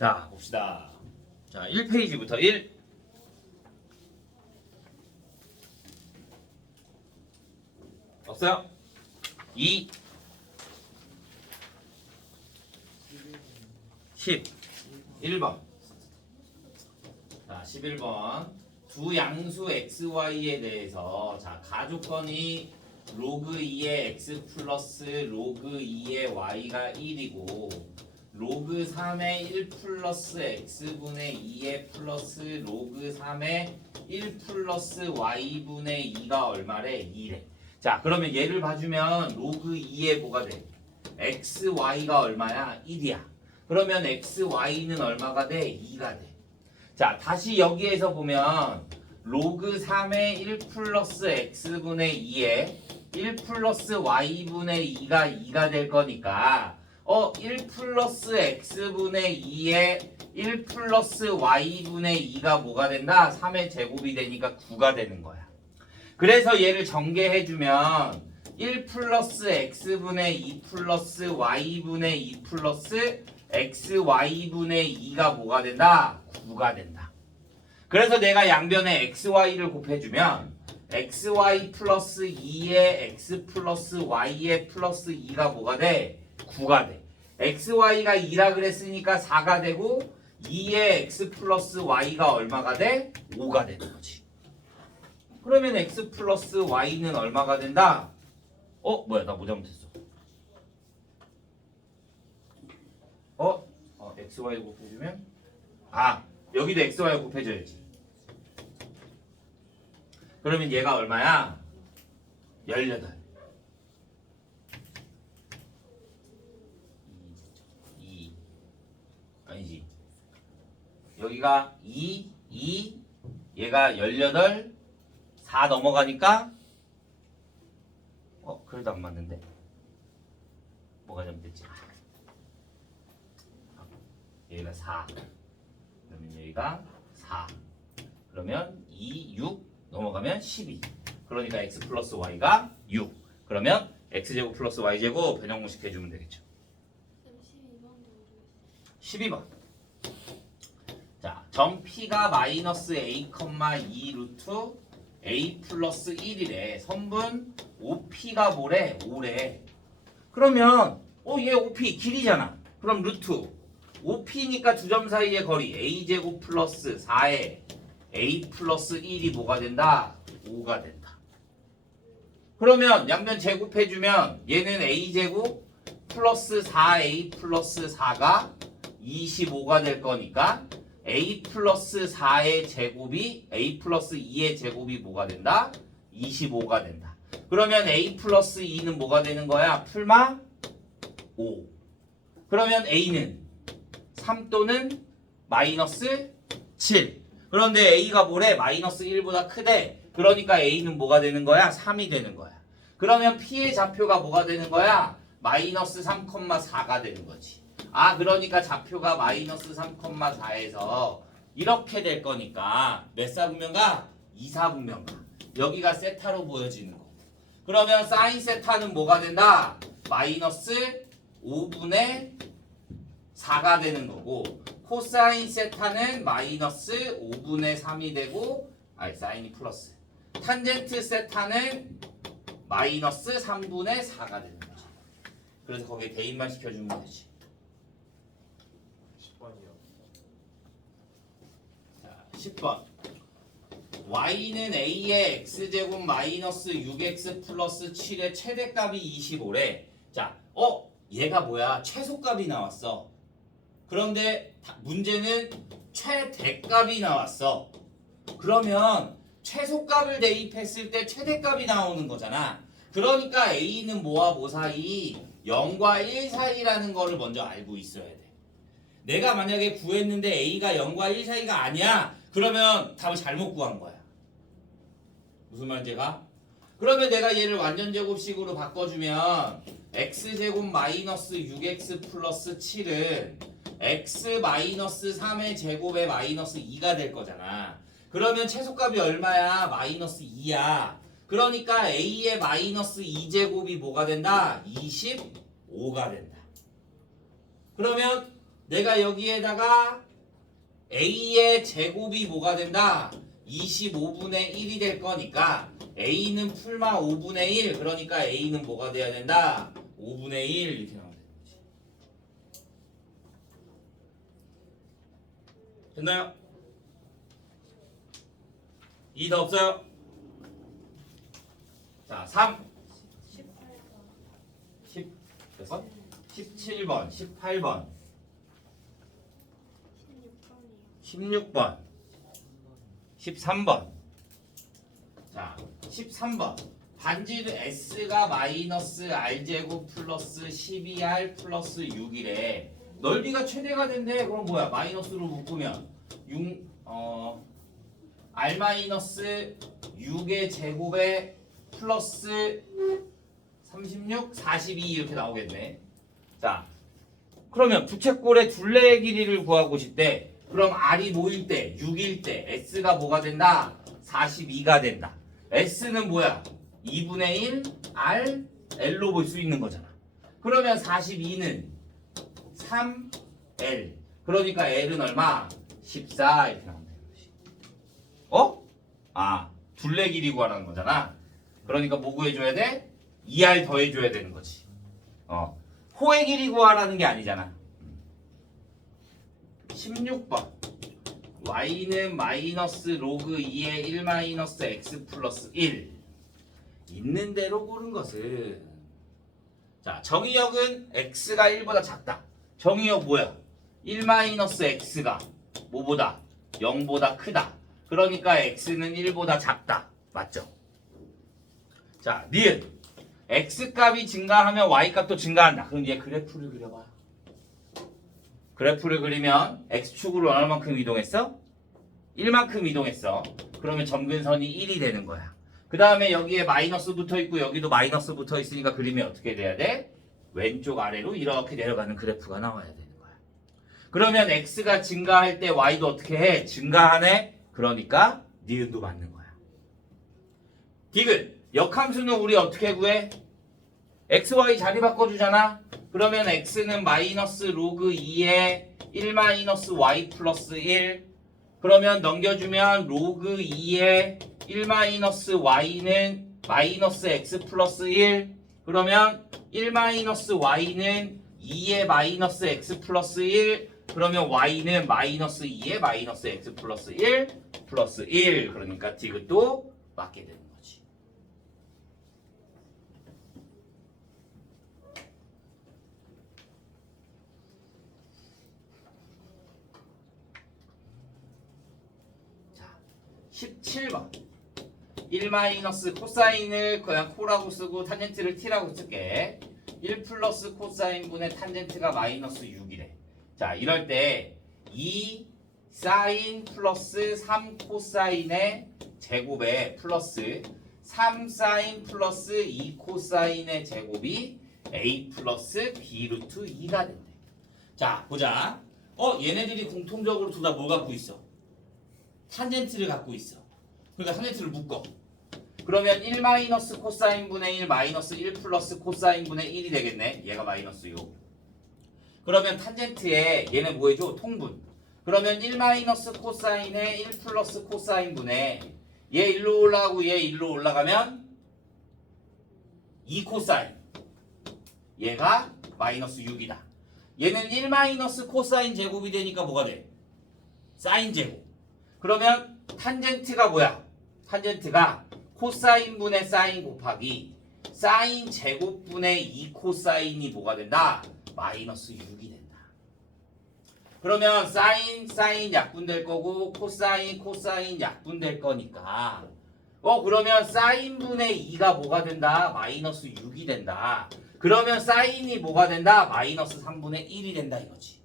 자, 봅시다. 자, 1페이지부터 1. 없어요? 2. 10. 1번. 자, 11번. 두 양수 xy에 대해서 자, 가조건이 로그 2의 x 플러스 로그 2의 y가 1이고 로그 3의 1 플러스 x분의 2의 플러스 로그 3의 1 플러스 y분의 2가 얼마래? 2래. 자, 그러면 얘를 봐주면 로그 2의 뭐가 돼? xy가 얼마야? 1이야. 그러면 xy는 얼마가 돼? 2가 돼. 자, 다시 여기에서 보면 로그 3의 1 플러스 x분의 2의 1 플러스 y분의 2가 2가 될 거니까 1 플러스 x분의 2의 1 플러스 y분의 2가 뭐가 된다? 3의 제곱이 되니까 9가 되는 거야. 그래서 얘를 전개해주면 1 플러스 x분의 2 플러스 y분의 2 플러스 xy분의 2가 뭐가 된다? 9가 된다. 그래서 내가 양변에 xy를 곱해주면 xy 플러스 2의 x 플러스 y의 플러스 2가 뭐가 돼? 9가 돼. xy가 2라 그랬으니까 4가 되고 2의 x 플러스 y가 얼마가 돼? 5가 되는 거지. 그러면 x 플러스 y는 얼마가 된다? 뭐야, 나 뭐 잘못했어? xy 곱해주면 여기도 xy 곱해줘야지. 그러면 얘가 얼마야? 18. 2 아니지. 여기가 2 얘가 18 4 넘어가니까 그래도 안 맞는데 뭐가 잘못됐지? 여기가 4 그러면 여기가 4 그러면 2, 6 넘어가면 12 그러니까 x 플러스 y가 6 그러면 x제곱 플러스 y제곱 변형공식 해주면 되겠죠. 12번 자, 점 P가 마이너스 a, 2 루트 a 플러스 1이래. 선분 OP가 뭐래? 5래. 그러면 얘 OP 길이잖아. 그럼 루트 OP니까 두 점 사이의 거리 a제곱 플러스 4에 a 플러스 1이 뭐가 된다? 5가 된다. 그러면 양변 제곱해주면 얘는 a제곱 플러스 4a 플러스 4가 25가 될 거니까 a 플러스 4의 제곱이 a 플러스 2의 제곱이 뭐가 된다? 25가 된다. 그러면 a 플러스 2는 뭐가 되는 거야? 풀마 5. 그러면 a는 3 또는 마이너스 7. 그런데 a가 뭐래? 마이너스 1보다 크대. 그러니까 a는 뭐가 되는 거야? 3이 되는 거야. 그러면 p의 좌표가 뭐가 되는 거야? 마이너스 3,4가 되는 거지. 그러니까 좌표가 마이너스 3,4에서 이렇게 될 거니까 몇 사분면가? 2사분면가. 여기가 세타로 보여지는 거. 그러면 사인 세타는 뭐가 된다? 마이너스 5분의 4가 되는 거고 코사인 세타는 마이너스 5분의 3이 되고 사인이 플러스 탄젠트 세타는 마이너스 3분의 4가 되는 거지. 그래서 거기에 대입만 시켜주면 되지. 10번이요. 자, 10번 y는 a의 x제곱 마이너스 6x 플러스 7의 최대값이 25래. 자, 얘가 뭐야? 최소값이 나왔어. 그런데 문제는 최대값이 나왔어. 그러면 최소값을 대입했을 때 최대값이 나오는 거잖아. 그러니까 a는 뭐와 뭐 사이? 0과 1 사이라는 거를 먼저 알고 있어야 돼. 내가 만약에 구했는데 a가 0과 1 사이가 아니야. 그러면 답을 잘못 구한 거야. 무슨 말인지 가? 그러면 내가 얘를 완전제곱식으로 바꿔주면 x제곱 마이너스 6x 플러스 7은 x 마이너스 3의 제곱에 마이너스 2가 될 거잖아. 그러면 최소값이 얼마야? 마이너스 2야. 그러니까 a의 마이너스 2제곱이 뭐가 된다? 25가 된다. 그러면 내가 여기에다가 A의 제곱이 뭐가 된다? 25분의 1이 될 거니까 A는 풀마 5분의 1 그러니까 A는 뭐가 돼야 된다? 5분의 1 이렇게 나오면 되는 거지. 됐나요? 2 더 없어요? 자 3 10 몇 번? 17번 18번 16번 13번 자 13번 반지름 S가 마이너스 R제곱 플러스 12R 플러스 6이래 넓이가 최대가 된대 그럼 뭐야 마이너스로 묶으면 6 R 마이너스 6의 제곱에 플러스 36, 42 이렇게 나오겠네 자 그러면 부채꼴의 둘레의 길이를 구하고 싶대 그럼 R이 뭐일 때? 6일 때 S가 뭐가 된다? 42가 된다. S는 뭐야? 2분의 1 R L로 볼 수 있는 거잖아. 그러면 42는 3L 그러니까 L은 얼마? 14 이렇게 나오면 되는 거지. 어? 아 둘레 길이 구하라는 거잖아. 그러니까 뭐 구해줘야 돼? 2R 더해줘야 되는 거지. 호의 길이 구하라는 게 아니잖아. 16번 y는 마이너스 로그 2의 1 마이너스 x 플러스 1 있는 대로 고른 것은 자 정의역은 x가 1보다 작다 정의역 뭐야? 1 마이너스 x가 뭐보다? 0보다 크다 그러니까 x는 1보다 작다 맞죠? 자 니은 x값이 증가하면 y값도 증가한다 그럼 얘 그래프를 그려봐 그래프를 그리면 x축으로 얼마만큼 이동했어? 1만큼 이동했어. 그러면 점근선이 1이 되는 거야. 그 다음에 여기에 마이너스 붙어 있고 여기도 마이너스 붙어 있으니까 그림이 어떻게 돼야 돼? 왼쪽 아래로 이렇게 내려가는 그래프가 나와야 되는 거야. 그러면 x가 증가할 때 y도 어떻게 해? 증가하네? 그러니까 니은도 맞는 거야. 디귿 역함수는 우리 어떻게 구해? x, y 자리 바꿔주잖아. 그러면 x는 마이너스 로그 2의 1 마이너스 y 플러스 1 그러면 넘겨주면 로그 2의 1 마이너스 y는 마이너스 x 플러스 1 그러면 1 마이너스 y는 2의 마이너스 x 플러스 1 그러면 y는 마이너스 2의 마이너스 x 플러스 1 플러스 1 그러니까 디귿도 맞게 되는 거지. 자, 17번 1 마이너스 코사인을 그냥 코라고 쓰고 탄젠트를 t라고 쓸게. 1 플러스 코사인분의 탄젠트가 마이너스 6이래. 자, 이럴 때 2 사인 플러스 3 코사인의 제곱에 플러스 3 사인 플러스 2 코사인의 제곱이 a 플러스 b 루트 2가 된대. 자, 보자. 얘네들이 공통적으로 둘 다 뭘 갖고 있어? 탄젠트를 갖고 있어. 그러니까 탄젠트를 묶어. 그러면 1 마이너스 코사인분의 1 마이너스 1 플러스 코사인분의 1이 되겠네. 얘가 마이너스 6. 그러면 탄젠트에 얘네 뭐 해줘? 통분. 그러면 1 마이너스 코사인에 1 플러스 코사인분의 얘 일로 올라가고 얘 일로 올라가면 2 코사인. 얘가 마이너스 6이다. 얘는 1 마이너스 코사인 제곱이 되니까 뭐가 돼? 사인 제곱. 그러면 탄젠트가 뭐야? 탄젠트가 코사인분의 사인 곱하기 사인 제곱분의 2 코사인이 뭐가 된다? 마이너스 6이 된다. 그러면 사인 약분될 거고 코사인 약분될 거니까 그러면 사인분의 2가 뭐가 된다? 마이너스 6이 된다. 그러면 사인이 뭐가 된다? 마이너스 3분의 1이 된다 이거지.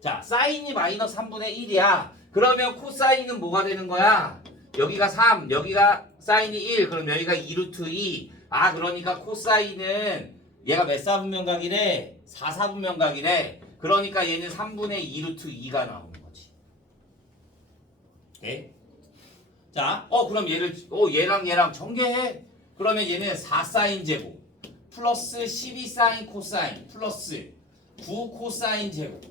자, 사인이 마이너스 3분의 1이야. 그러면 코사인은 뭐가 되는 거야? 여기가 3, 여기가 사인이 1, 그럼 여기가 2루트 2. 그러니까 코사인은 얘가 몇 사분면각이래? 4사분면각이래. 그러니까 얘는 3분의 2루트 2가 나오는 거지. 오케이? 자, 그럼 얘랑 전개해. 그러면 얘는 4사인 제곱 플러스 12사인 코사인 플러스 9 코사인 제곱.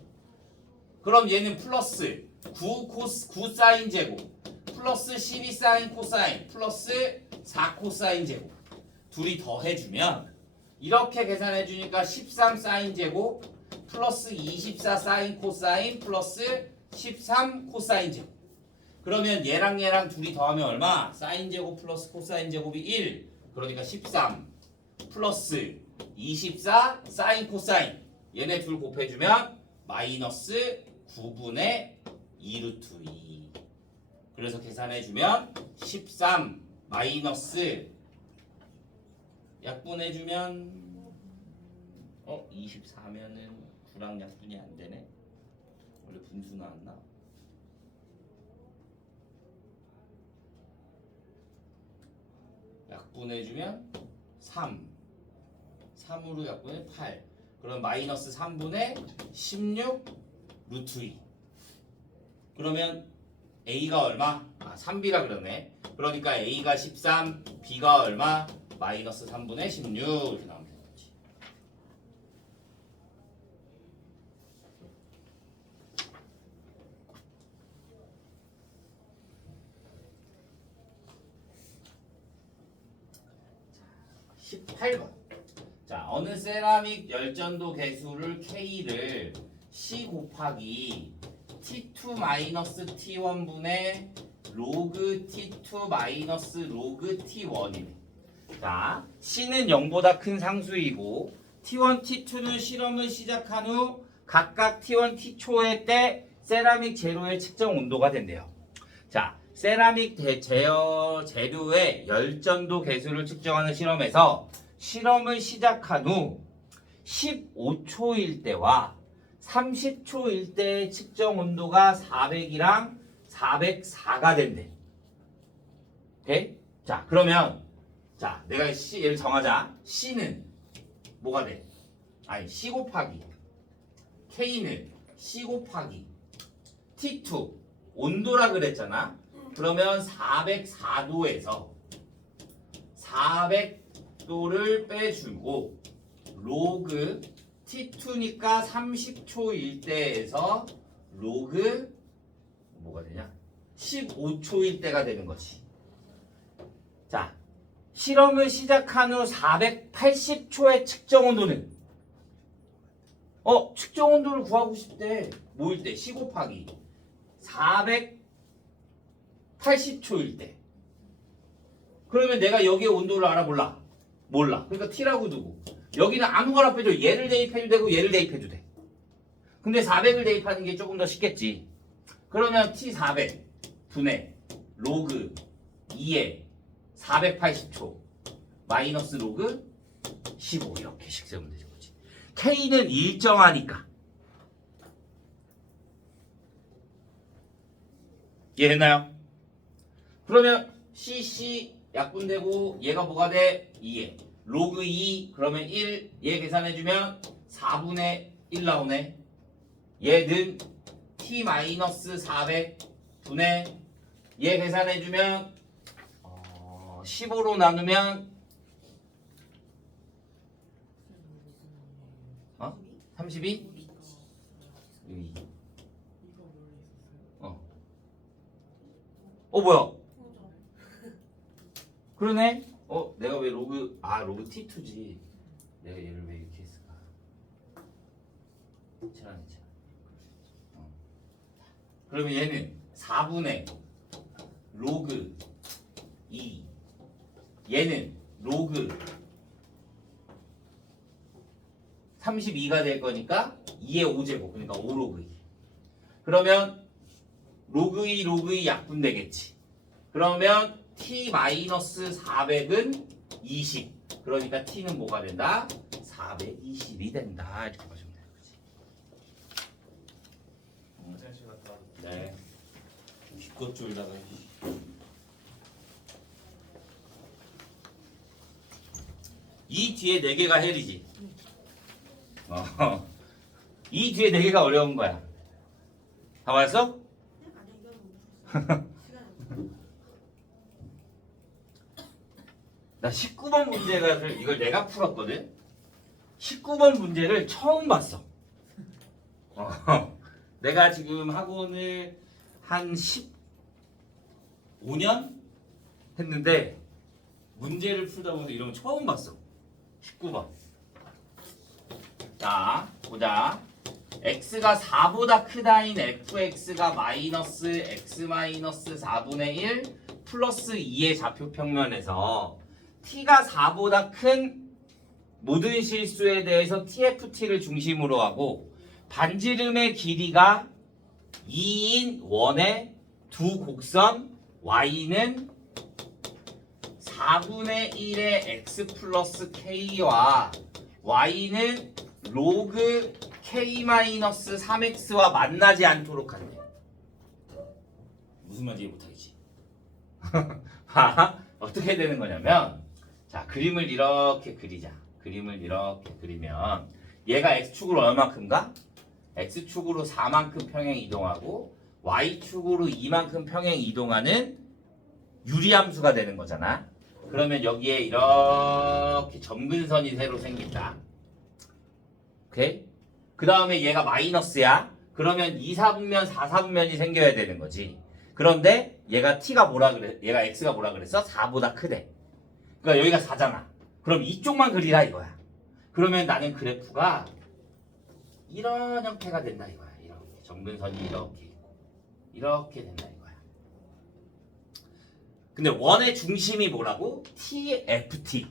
그럼 얘는 플러스 9 사인 제곱 플러스 12 사인 코사인 플러스 4 코사인 제곱. 둘이 더해주면 이렇게 계산해주니까 13 사인 제곱 플러스 24 사인 코사인 플러스 13 코사인 제곱. 그러면 얘랑 얘랑 둘이 더하면 얼마? 사인 제곱 플러스 코사인 제곱이 1. 그러니까 13 플러스 24 사인 코사인. 얘네 둘 곱해주면 마이너스 9분의 2 루트 2. 그래서 계산해주면 13 마이너스 약분해주면 24면은 9랑 약분이 안 되네. 원래 분수 나왔나? 약분해주면 3으로 약분해 8. 그럼 마이너스 3분의 16 루트 2. 그러면 A가 얼마? 3B라 그러네. 그러니까 A가 13, B가 얼마? 마이너스 3분의 16 이렇게 나오면 되는 거지. 자, 18번. 자, 어느 세라믹 열전도 개수를 K를 C 곱하기 T2 마이너스 T1분의 로그 T2 마이너스 로그 T1이네. 자, C는 0보다 큰 상수이고 T1, T2는 실험을 시작한 후 각각 T1, T초의 때 세라믹 재료의 측정 온도가 된대요. 자, 세라믹 재료의 열전도 개수를 측정하는 실험에서 실험을 시작한 후 15초일 때와 30초일 때의 측정 온도가 400이랑 404가 된대. 오케이? 자, 그러면 자, 내가 얘를 정하자. C는 뭐가 돼? C 곱하기 K는 C 곱하기 T2 온도라 그랬잖아. 그러면 404도에서 400도를 빼주고 로그 T2니까 30초일 때에서 로그 뭐가 되냐? 15초일 때가 되는 거지. 자, 실험을 시작한 후 480초의 측정 온도는 측정 온도를 구하고 싶대. 뭐일 때? C 곱하기 480초일 때. 그러면 내가 여기에 온도를 알아? 몰라? 몰라. 그러니까 T라고 두고 여기는 아무거나 빼줘. 얘를 대입해도 되고 얘를 대입해도 돼. 근데 400을 대입하는 게 조금 더 쉽겠지. 그러면 T400 분의 로그 2에 480초 마이너스 로그 15 이렇게씩 세우면 되죠. K는 일정하니까. 이해했나요? 그러면 CC 약분되고 얘가 뭐가 돼? 2에 로그 2 그러면 1 얘 계산해주면 4분의 1 나오네. 얘는 T-400 분의 얘 계산해주면 15로 나누면 32? 뭐야? 그러네? 내가 왜 로그 로그 T2지. 내가 얘를 왜 이렇게 했을까? 괜찮아. 그러면 얘는 4분의 로그 2 얘는 로그 32가 될 거니까 2의 5제곱 그러니까 5로그 2. 그러면 로그 2 로그 2 약분되겠지. 그러면 T-400은 20. 그러니까 T는 뭐가 된다? 420이 된다. 이렇게 봐주면 되는 거지. 화장실 갔다 와도 네. 기껏 졸다가 이 뒤에 4개가 헬이지. 이 뒤에 4개가 어려운 거야. 다 왔어? 나 19번 문제를 이걸 내가 풀었거든. 19번 문제를 처음 봤어. 내가 지금 학원을 한 15년 했는데 문제를 풀다 보면서 이런 거 처음 봤어. 19번. 자, 보자. x가 4보다 크다인 fx가 마이너스 x 마이너스 4분의 1 플러스 2의 좌표 평면에서 t가 4보다 큰 모든 실수에 대해서 tft를 중심으로 하고 반지름의 길이가 2인 원의 두 곡선 y는 4분의 1의 x 플러스 k와 y는 로그 k-3x와 만나지 않도록 한대. 무슨 말인지 못하겠지. 어떻게 되는 거냐면, 자, 그림을 이렇게 그리자. 그림을 이렇게 그리면 얘가 x축으로 얼마큼가? x축으로 4만큼 평행 이동하고 y축으로 2만큼 평행 이동하는 유리함수가 되는 거잖아. 그러면 여기에 이렇게 점근선이 새로 생긴다. 오케이? 그 다음에 얘가 마이너스야. 그러면 2, 4분면, 4, 4분면이 생겨야 되는 거지. 그런데 얘가 t가 뭐라 그래? 얘가 x가 뭐라 그랬어? 4보다 크대. 그러니까 여기가 4잖아. 그럼 이쪽만 그리라 이거야. 그러면 나는 그래프가 이런 형태가 된다 이거야. 이렇게 점근선이 이렇게 있고 이렇게 된다 이거야. 근데 원의 중심이 뭐라고? TFT.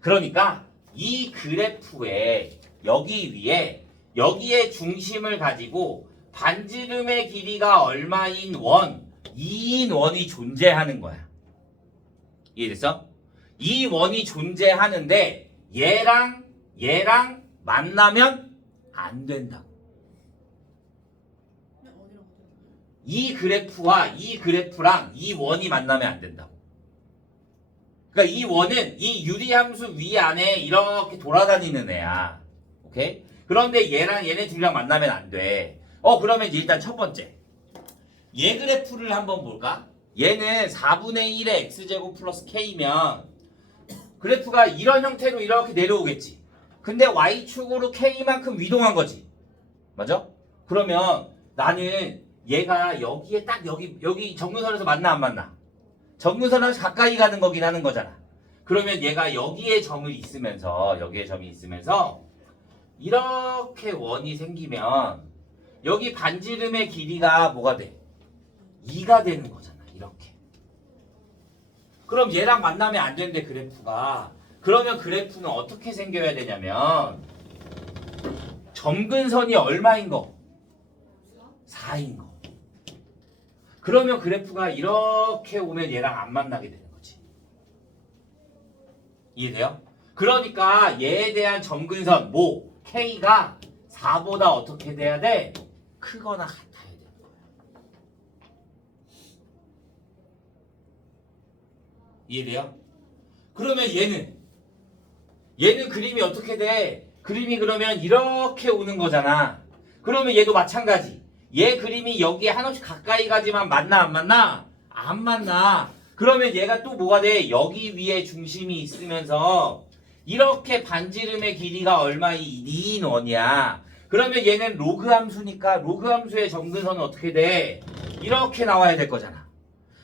그러니까 이 그래프에 여기 위에 여기에 중심을 가지고 반지름의 길이가 얼마인 원, 2인 원이 존재하는 거야. 이해됐어? 이 원이 존재하는데 얘랑 만나면 안 된다고. 이 그래프와 이 그래프랑 이 원이 만나면 안 된다고. 그러니까 이 원은 이 유리함수 위 안에 이렇게 돌아다니는 애야. 오케이? 그런데 얘랑 얘네 둘이랑 만나면 안 돼. 그러면 일단 첫 번째. 얘 그래프를 한번 볼까? 얘는 4분의 1의 x제곱 플러스 k면 그래프가 이런 형태로 이렇게 내려오겠지. 근데 y축으로 k만큼 위동한 거지. 맞아? 그러면 나는 얘가 여기에 딱 여기 정근선에서 만나 안 만나? 정근선에서 가까이 가는 거긴 하는 거잖아. 그러면 얘가 여기에 점이 있으면서 이렇게 원이 생기면 여기 반지름의 길이가 뭐가 돼? 2가 되는 거잖아. 이렇게. 그럼 얘랑 만나면 안 되는데 그래프가. 그러면 그래프는 어떻게 생겨야 되냐면 점근선이 얼마인 거? 4인 거. 그러면 그래프가 이렇게 오면 얘랑 안 만나게 되는 거지. 이해돼요? 그러니까 얘에 대한 점근선 K가 4보다 어떻게 돼야 돼? 크거나 같아야 되는 거야. 이해돼요? 그러면 얘는 그림이 어떻게 돼? 그림이 그러면 이렇게 오는 거잖아. 그러면 얘도 마찬가지. 얘 그림이 여기에 한없이 가까이 가지만 만나 안 만나? 안 만나. 그러면 얘가 또 뭐가 돼? 여기 위에 중심이 있으면서 이렇게 반지름의 길이가 얼마인 2인 원이야. 그러면 얘는 로그 함수니까 로그 함수의 점근선은 어떻게 돼? 이렇게 나와야 될 거잖아.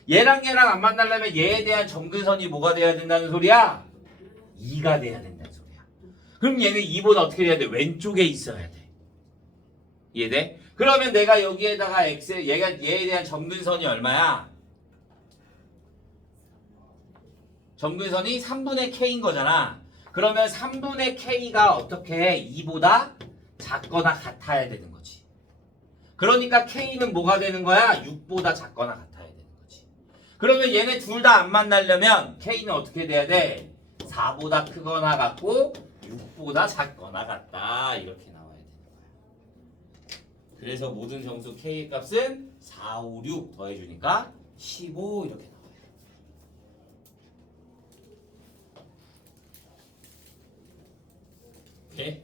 얘랑 안 만나려면 얘에 대한 점근선이 뭐가 돼야 된다는 소리야? 2가 돼야 된다는 소리야. 그럼 얘는 2보다 어떻게 돼야 돼? 왼쪽에 있어야 돼. 이해돼? 그러면 내가 여기에다가 얘에 대한 점근선이 얼마야? 점근선이 3분의 k인 거잖아. 그러면 3분의 k가 어떻게 2보다 작거나 같아야 되는 거지. 그러니까 k는 뭐가 되는 거야? 6보다 작거나 같아야 되는 거지. 그러면 얘네 둘 다 안 만나려면 k는 어떻게 돼야 돼? 4보다 크거나 같고 6보다 작거나 같다. 이렇게 나와야 되는 거야. 그래서 모든 정수 k 값은 4, 5, 6 더해주니까 15 이렇게 나와요. 오케이?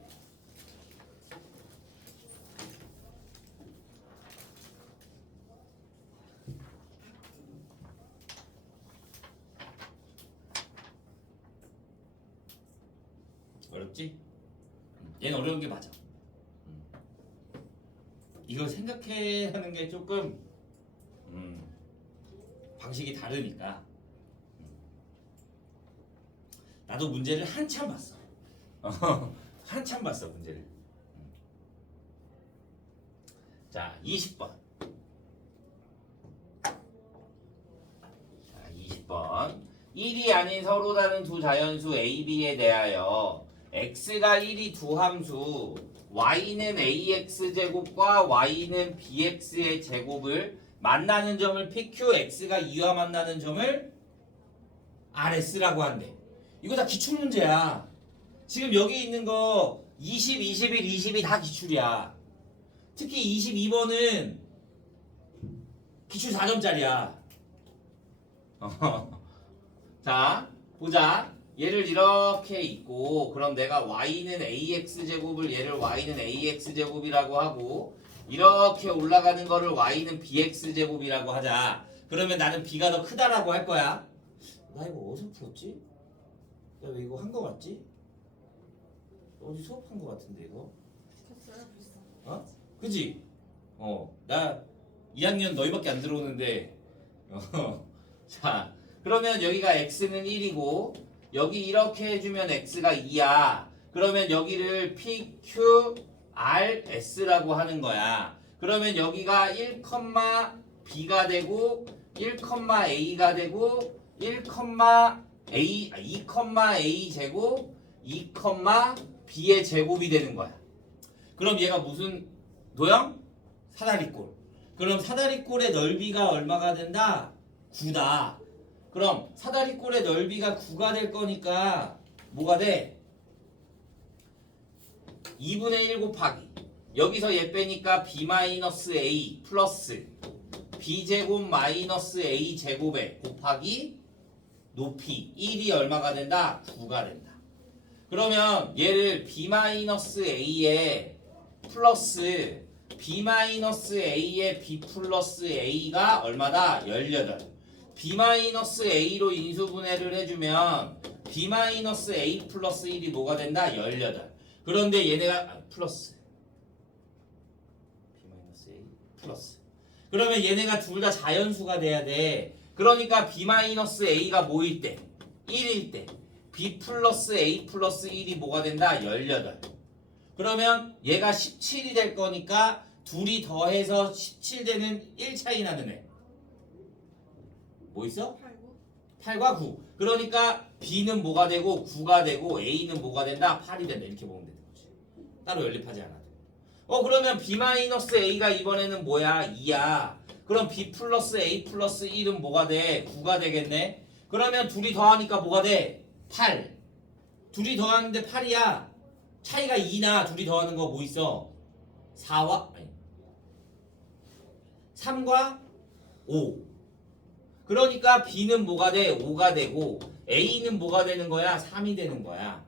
어렵지? 얘는 어려운 게 맞아. 이걸 생각해 하는 게 조금 방식이 다르니까. 나도 문제를 한참 봤어. 한참 봤어 문제를. 자 20번. 자 20번. 1이 아닌 서로 다른 두 자연수 A, B에 대하여 x가 1이 두 함수 y는 ax제곱과 y는 bx의 제곱을 만나는 점을 PQ, x가 2와 만나는 점을 RS라고 한대. 이거 다 기출문제야. 지금 여기 있는 거 20, 21, 22 다 기출이야. 특히 22번은 기출 4점짜리야. 자, 보자. 얘를 이렇게 있고 그럼 내가 y는 ax제곱을 얘를 y는 ax제곱이라고 하고 이렇게 올라가는 거를 y는 bx제곱이라고 하자. 그러면 나는 b가 더 크다라고 할 거야. 나 이거 어디서 풀었지? 나 왜 이거 한 거 같지? 어디 수업한 거 같은데 이거? 시켰어요 벌써. 어? 그지? 나 2학년 너희밖에 안 들어오는데 자 그러면 여기가 x는 1이고 여기 이렇게 해주면 x가 2야. 그러면 여기를 PQRS라고 하는 거야. 그러면 여기가 1, B가 되고 1, A가 되고 1, A, 2, A 제곱 2, B의 제곱이 되는 거야. 그럼 얘가 무슨 도형? 사다리꼴. 그럼 사다리꼴의 넓이가 얼마가 된다? 9다. 그럼 사다리꼴의 넓이가 9가 될 거니까 뭐가 돼? 2분의 1 곱하기 여기서 얘 빼니까 b-a 플러스 b제곱 마이너스 a 제곱에 곱하기 높이 1이 얼마가 된다? 9가 된다. 그러면 얘를 b-a에 플러스 b-a에 b 플러스 a가 얼마다? 18. b-a로 인수분해를 해주면 b-a 플러스 1이 뭐가 된다? 18. 그런데 얘네가 플러스 b-a 플러스 그러면 얘네가 둘 다 자연수가 돼야 돼. 그러니까 b-a가 뭐일 때? 1일 때 b 플러스 a 플러스 1이 뭐가 된다? 18. 그러면 얘가 17이 될 거니까 둘이 더해서 17 되는 1 차이 나는 애. 뭐 있어? 8과 9. 그러니까 B는 뭐가 되고 9가 되고 A는 뭐가 된다? 8이 된다. 이렇게 보면 되는 거지. 따로 연립하지 않아도. 그러면 B-A가 이번에는 뭐야? 2야. 그럼 B 플러스 A 플러스 1은 뭐가 돼? 9가 되겠네. 그러면 둘이 더하니까 뭐가 돼? 8. 둘이 더하는데 8이야. 차이가 2나. 둘이 더하는 거 뭐 있어? 3과 5. 그러니까 B는 뭐가 돼? 5가 되고 A는 뭐가 되는 거야? 3이 되는 거야.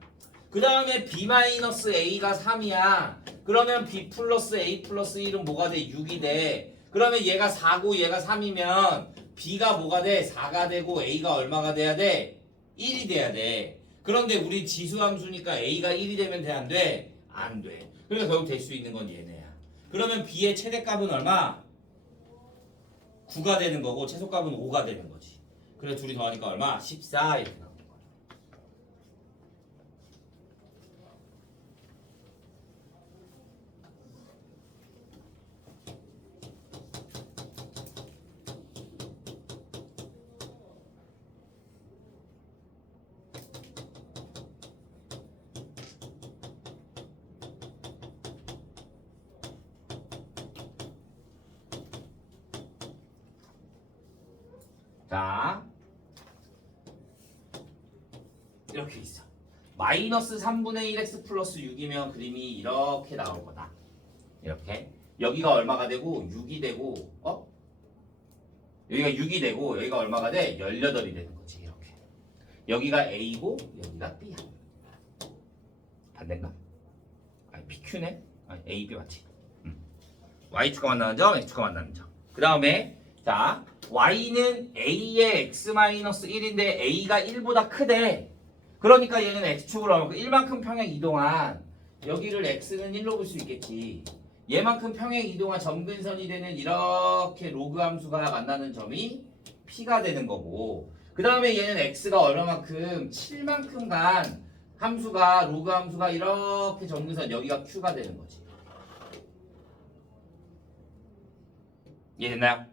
그 다음에 B-A가 3이야. 그러면 B 플러스 A 플러스 1은 뭐가 돼? 6이 돼. 그러면 얘가 4고 얘가 3이면 B가 뭐가 돼? 4가 되고 A가 얼마가 돼야 돼? 1이 돼야 돼. 그런데 우리 지수함수니까 A가 1이 되면 돼? 안 돼? 안 돼. 그러니까 결국 될 수 있는 건 얘네야. 그러면 B의 최대값은 얼마? 9가 되는 거고 최소값은 5가 되는 거지. 그래 둘이 더하니까 얼마? 14 이렇게 나오는 거야. 자 이렇게 있어. 마이너스 3분의 1x 플러스 6이면 그림이 이렇게 나올 거다. 이렇게 여기가 얼마가 되고 6이 되고 여기가 6이 되고 여기가 얼마가 돼? 18이 되는 거지. 이렇게 여기가 A고 여기가 B야. 반대인가? 아니 PQ네? 아니 A, B 맞지? Y축가 만나는 점, X축가 만나는 점. 그 다음에 자 Y는 A의 X-1인데 A가 1보다 크대. 그러니까 얘는 X축으로 하고 1만큼 평행 이동한 여기를 X는 1로 볼 수 있겠지. 얘만큼 평행 이동한 점근선이 되는 이렇게 로그 함수가 만나는 점이 P가 되는 거고, 그 다음에 얘는 X가 얼마만큼 7만큼 간 함수가 로그 함수가 이렇게 점근선 여기가 Q가 되는 거지. 이해됐나요?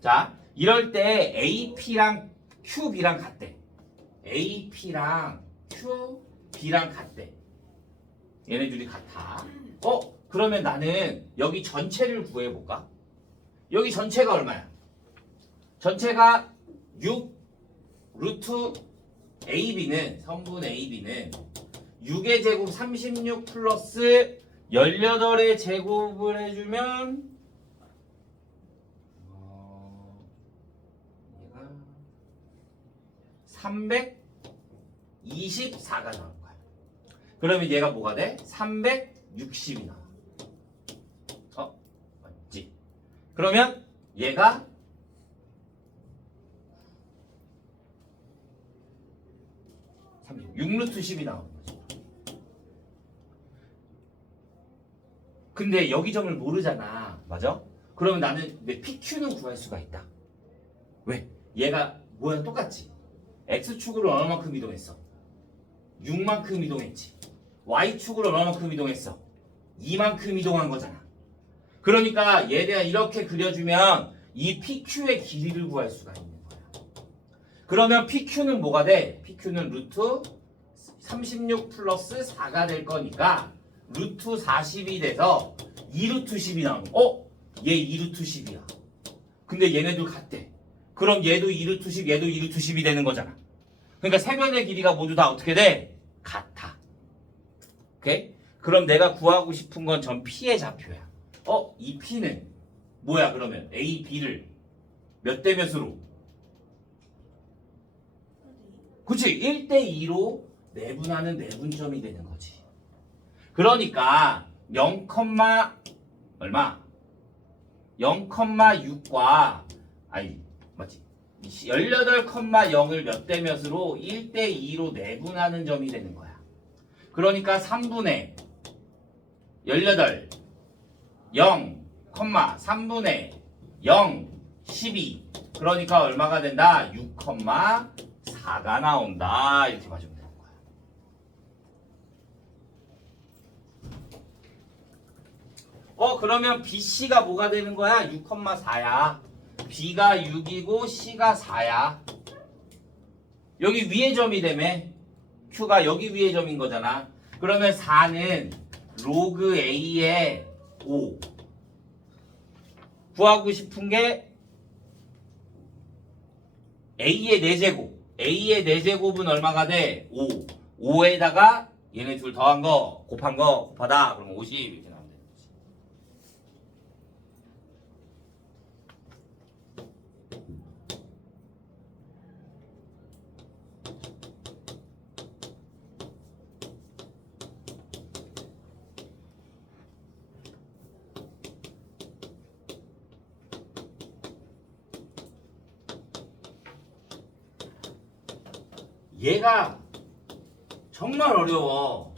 자, 이럴 때 AP랑 QB랑 같대. AP랑 QB랑 같대. 얘네들이 같아. 그러면 나는 여기 전체를 구해볼까? 여기 전체가 얼마야? 전체가 6 루트 AB는 선분 AB는 6의 제곱 36 플러스 18의 제곱을 해주면 얘가 324가 나올 거야. 그러면 얘가 뭐가 돼? 360이 나와. 맞지? 그러면 얘가 6루트 10이 나오는 거지. 근데 여기 점을 모르잖아. 맞아? 그러면 나는 내 PQ는 구할 수가 있다. 왜? 얘가 뭐야 똑같지? X축으로 얼마만큼 이동했어? 6만큼 이동했지. Y축으로 얼마만큼 이동했어? 2만큼 이동한 거잖아. 그러니까 얘에 대한 이렇게 그려주면 이 PQ의 길이를 구할 수가 있는 거야. 그러면 PQ는 뭐가 돼? PQ는 루트 36 플러스 4가 될 거니까 루트 40이 돼서 2루트 10이 나오는 거. 얘 2루트 10이야. 근데 얘네들 같대. 그럼 얘도 2루트 10, 얘도 2루트 10이 되는 거잖아. 그러니까 세 변의 길이가 모두 다 어떻게 돼? 같아. 오케이? 그럼 내가 구하고 싶은 건 전 P의 좌표야. 이 P는 뭐야 그러면? A, B를 몇 대 몇으로? 그치? 1대2로 내분하는 내분점이 되는 거지. 그러니까 0, 얼마? 0,6과 맞지? 18,0을 몇 대 몇으로 1대2로 내분하는 점이 되는 거야. 그러니까 3분의 18 0, 3분의 0, 12 그러니까 얼마가 된다? 6,4가 나온다. 이렇게 맞으면 되는 거야. 그러면 BC가 뭐가 되는 거야? 6,4야. B가 6이고 C가 4야. 여기 위의 점이 되며 Q가 여기 위의 점인 거잖아. 그러면 4는 로그 A의 5. 구하고 싶은 게 A의 4제곱. A의 4제곱은 얼마가 돼? 5. 5에다가 얘네 둘 더한 거, 곱한 거, 곱하다. 그러면 50 이렇게 나오면 되는 거지. 얘가 정말 어려워.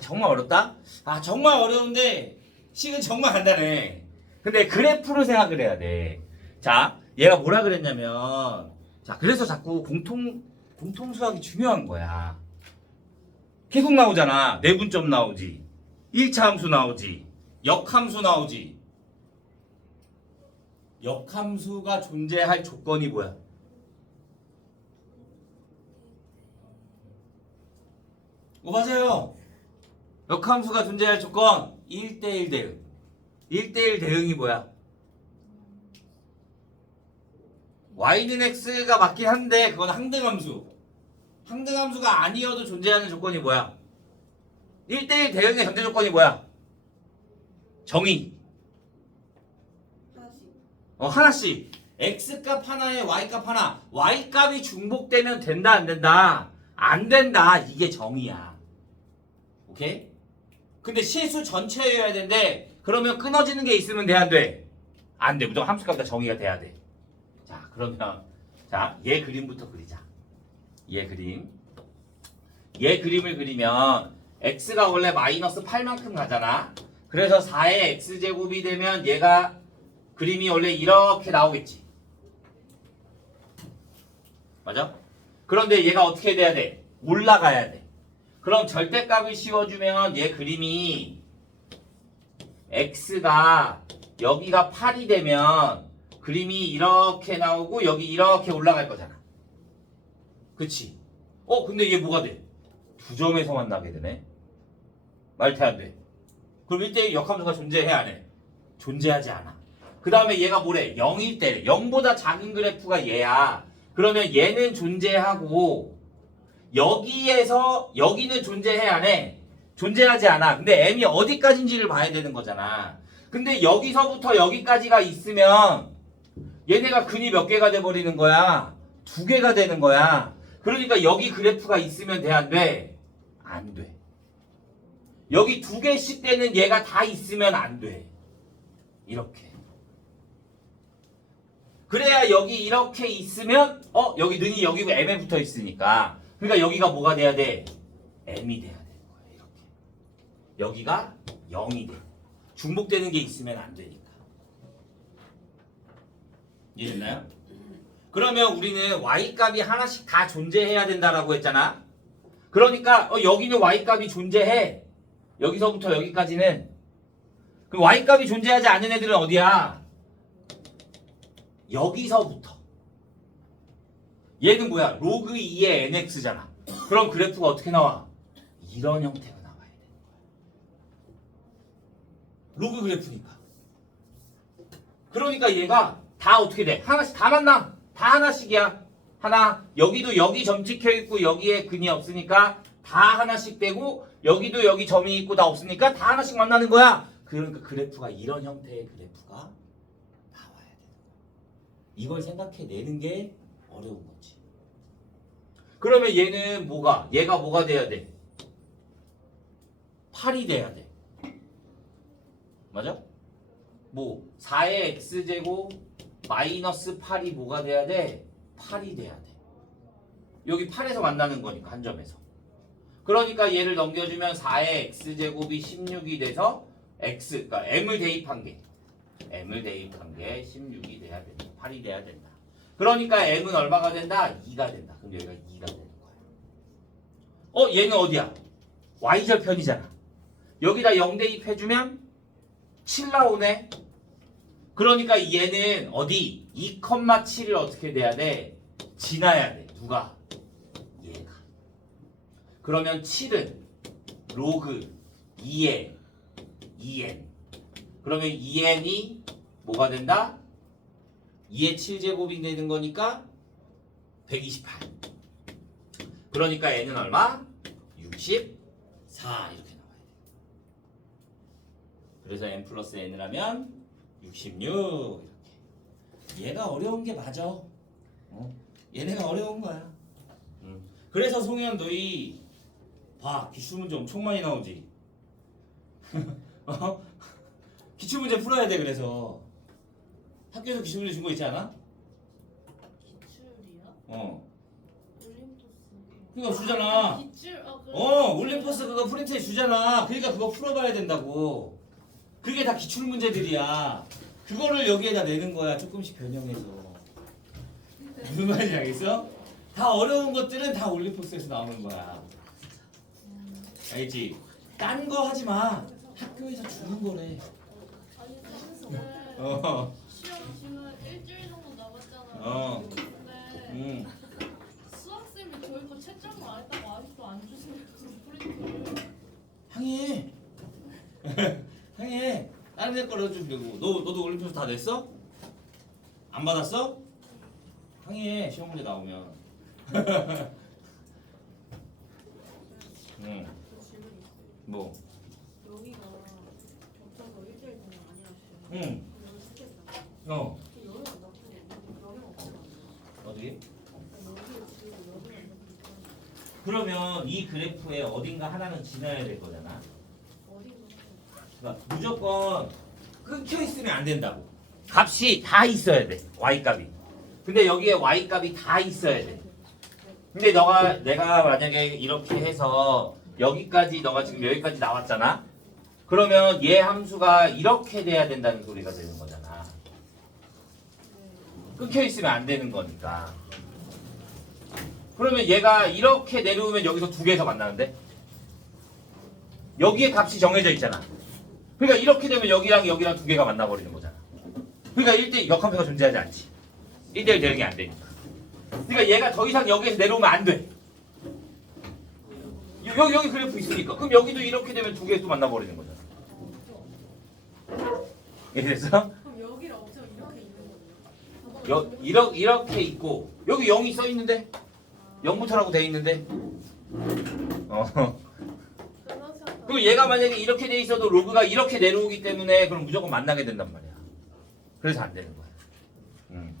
정말 어렵다? 정말 어려운데 식은 정말 간단해. 근데 그래프를 생각을 해야 돼. 자, 얘가 뭐라 그랬냐면 그래서 자꾸 공통수학이 중요한 거야. 계속 나오잖아. 내분점 나오지. 1차 함수 나오지. 역함수 나오지. 역함수가 존재할 조건이 뭐야? 맞아요. 역함수가 존재할 조건 1대1 대응. 1대1 대응이 뭐야? y는 x가 맞긴 한데 그건 항등함수. 항등함수가 아니어도 존재하는 조건이 뭐야? 1대1 대응의 전제 조건이 뭐야? 정의. 하나씩. x값 하나에 y값 하나. y값이 중복되면 된다 안 된다? 안 된다. 이게 정의야. 오케이? 근데 실수 전체여야 되는데 그러면 끊어지는 게 있으면 돼 안 돼? 안 돼. 무조건 함수값 다 정의가 돼야 돼. 자, 그러면 얘 그림부터 그리자. 얘 그림을 그리면 x가 원래 마이너스 8만큼 가잖아. 그래서 4의 x제곱이 되면 얘가 그림이 원래 이렇게 나오겠지. 맞아? 그런데 얘가 어떻게 돼야 돼? 올라가야 돼. 그럼 절대값을 씌워주면 얘 그림이 x가 여기가 8이 되면 그림이 이렇게 나오고 여기 이렇게 올라갈 거잖아. 그치? 근데 얘 뭐가 돼? 두 점에서 만나게 되네. 말대 안 돼. 그럼 1대1 역함수가 존재해 안 해? 존재하지 않아. 그 다음에 얘가 뭐래? 0일 때 0보다 작은 그래프가 얘야. 그러면 얘는 존재하고 여기에서 여기는 존재해 안 해? 존재하지 않아. 근데 m이 어디까지인지를 봐야 되는 거잖아. 근데 여기서부터 여기까지가 있으면 얘네가 근이 몇 개가 돼버리는 거야? 두 개가 되는 거야. 그러니까 여기 그래프가 있으면 돼 안 돼? 안 돼. 여기 두 개씩 되는 얘가 다 있으면 안 돼. 이렇게. 그래야 여기 이렇게 있으면 여기 능이 여기 m에 붙어 있으니까 그러니까 여기가 뭐가 돼야 돼? m이 돼야 되는 거야. 이렇게. 여기가 0이 돼. 중복되는 게 있으면 안 되니까. 이해됐나요? 그러면 우리는 y값이 하나씩 다 존재해야 된다라고 했잖아. 그러니까 여기는 y값이 존재해. 여기서부터 여기까지는. 그럼 y값이 존재하지 않는 애들은 어디야? 여기서부터. 얘는 뭐야? 로그 2의 nx잖아. 그럼 그래프가 어떻게 나와? 이런 형태가 나와야 되는 거야. 로그 그래프니까. 그러니까 얘가 다 어떻게 돼? 하나씩 다 만나. 다 하나씩이야. 하나. 여기도 여기 점 찍혀 있고 여기에 근이 없으니까 다 하나씩 되고 여기도 여기 점이 있고 다 없으니까 다 하나씩 만나는 거야. 그러니까 그래프가 이런 형태의 그래프가 나와야 돼. 이걸 생각해내는 게 어려운 거지. 그러면 얘는 뭐가? 얘가 뭐가 돼야 돼? 8이 돼야 돼. 맞아? 뭐 4의 x제곱 마이너스 8이 뭐가 돼야 돼? 8이 돼야 돼. 여기 8에서 만나는 거니까 한 점에서. 그러니까 얘를 넘겨주면 4의 x제곱이 16이 돼서 x, 그러니까 m을 대입한 게 16이 돼야 된다. 8이 돼야 된다. 그러니까 m은 얼마가 된다? 2가 된다. 그럼 여기가 2가 되는 거야. 얘는 어디야? y절편이잖아. 여기다 0 대입해주면 7 나오네. 그러니까 얘는 어디? 2,7을 어떻게 돼야 돼? 지나야 돼. 누가? 얘가. 그러면 7은 로그 2의 2n. 그러면 2n이 뭐가 된다? 2의 7제곱이 되는 거니까 128. 그러니까 n은 얼마? 64 이렇게 나와야 돼. 그래서 n 플러스 n을 하면 66 이렇게. 얘가 어려운 게 맞아. 얘네가 어려운 거야. 그래서 송현 너희 봐 기출문제 엄청 많이 나오지. 기출문제 풀어야 돼. 그래서 학교에서 기출문제 준 거 있지 않아? 기출이요? 올림포스. 그거 주잖아. 기출. 올림포스 그거 프린트해 주잖아. 그러니까 그거 풀어봐야 된다고. 그게 다 기출문제들이야. 그거를 여기에다 내는 거야. 조금씩 변형해서. 무슨 말인지 알겠어? 다 어려운 것들은 다 올림포스에서 나오는 거야. 알겠지? 딴 거 하지 마. 학교에서 주는 거래. 아니 그래서 시험 지금 일주일 정도 남았잖아요. 근데 수학쌤이 저희 거 채점을 안 했다고 아직도 안 주시는 프린트를. 항의해. 항의해. 다른 애 거를 좀 되고. 너도 올림포스 다 냈어? 안 받았어? 항의해. 시험 문제 나오면. 뭐? 여기가 겹쳐서 일주일 동안 아니었어요. 응. 여기 쓰겠다. 어디? 여기가 나쁘고 여기가 없잖아. 어디? 여기 지금 여기가 나쁘고 그러면 이 그래프에 어딘가 하나는 지나야 될 거잖아. 어디서 그러니까 무조건 끊겨 있으면 안 된다고. 값이 다 있어야 돼. y값이. 근데 여기에 y값이 다 있어야 돼. 근데 내가 만약에 이렇게 해서 여기까지 너가 지금 여기까지 나왔잖아. 그러면 얘 함수가 이렇게 돼야 된다는 소리가 되는 거잖아. 끊겨 있으면 안 되는 거니까. 그러면 얘가 이렇게 내려오면 여기서 두 개에서 만나는데? 여기에 값이 정해져 있잖아. 그러니까 이렇게 되면 여기랑 여기랑 두 개가 만나버리는 거잖아. 그러니까 1대1 역함수가 존재하지 않지. 1대1 대응이 안 되니까. 그러니까 얘가 더 이상 여기에서 내려오면 안 돼. 여기 그래프 있으니까. 그럼 여기도 이렇게 되면 두 개 또 만나버리는 거잖아. 이해됐어? 그럼 여기를 없애면 이렇게 있는 거예요? 이렇게 있고 여기 0이 써 있는데 0부터라고 돼 있는데 그리고 얘가 만약에 이렇게 돼 있어도 로그가 이렇게 내려오기 때문에 그럼 무조건 만나게 된단 말이야. 그래서 안 되는 거야. 응.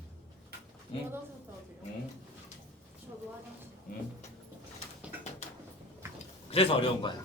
응? 응? 저도 화장실. 응? 그래서 어려운 거야.